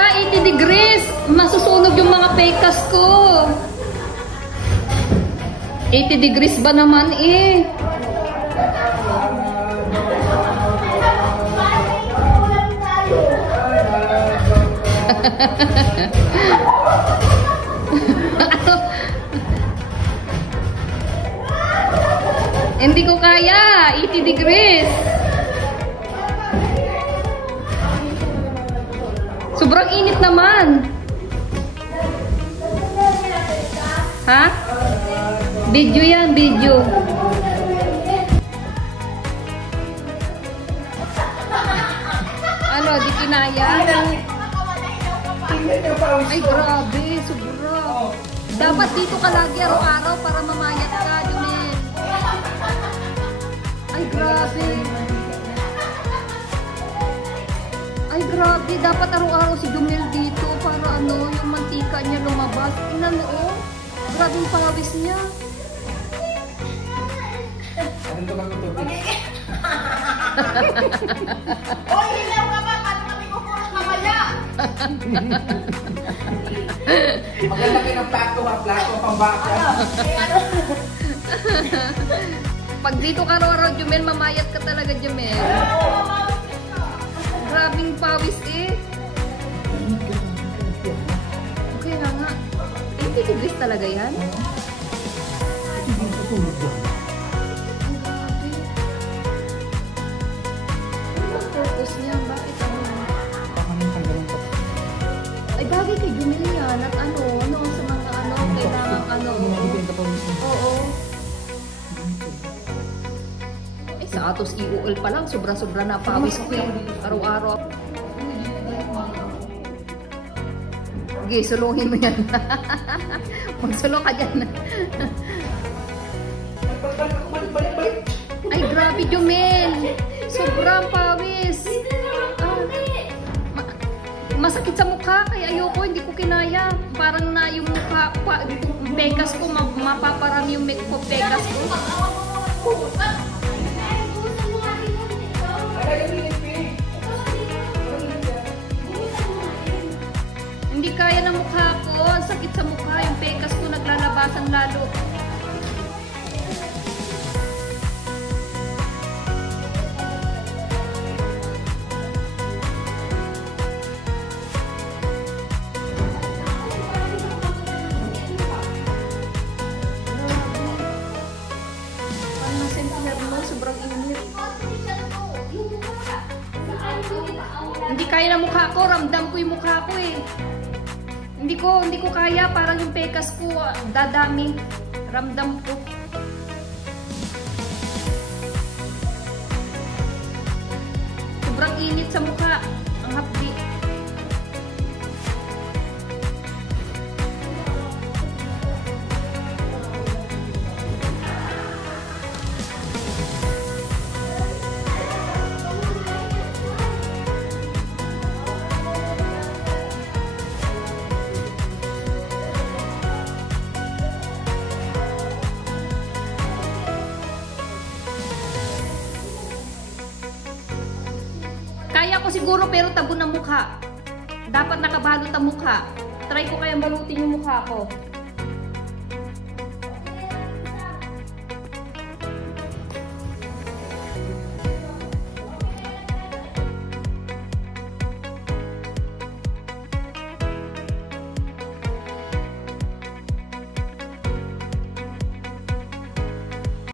kaya 80 degrees. Masusunog yung mga pekas ko. 80 degrees ba naman eh? Hindi ko kaya. 80 degrees. Sobrang init naman. Ha? Video yan, video. Ano, di kinaya? Ay, grabe. Sobra. Dapat dito ka lagi araw-araw para mamayat ka, Jumel. Ay, grabe. Ay, grabe. Dapat araw-araw si Jumel dito para ano, yung mantika niya lumabas. Tingnan mo, oh. Grabe yung pawis niya. Anong ito kang tubig? Hoy, hilaw ka ba? Paano kami kukuha mamaya? Maglalaki ng plato pang baka. Pag dito ka araw-araw, Jumel, mamayat ka talaga, Jumel. Grabing pawis eh. Okay na nga. 80 degrees talaga yan? Purpose niya, bakit ano? Ay, bagay kay Jumel yan. At ano, sa mga ano, kailangan ano. Oo. Eh, sa Atos iuol pa lang, sobra-sobra na pawis ko yung araw-araw. Sige, suluhin mo yan. Magsulo ka dyan. Ay, grabe, Jumel. Sobrang pawis. Masakit sa mukha, kaya ayoko, hindi ko kinaya. Parang na yung mukha, pegas ko, mapaparami yung make ko, pegas ko. Hindi kaya ng mukha ko, ang sakit sa mukha, yung pegas ko naglalabasan lalo. Sobrang init. Hindi kaya ng mukha ko, ramdam ko yung mukha ko eh. Hindi ko kaya, parang yung pekas ko dadami. Ramdam ko. Sobrang init sa mukha. Ang hapdi. Kaya ko siguro pero tabo ng mukha. Dapat nakabalot ang mukha. Try ko kaya balutin yung mukha ko.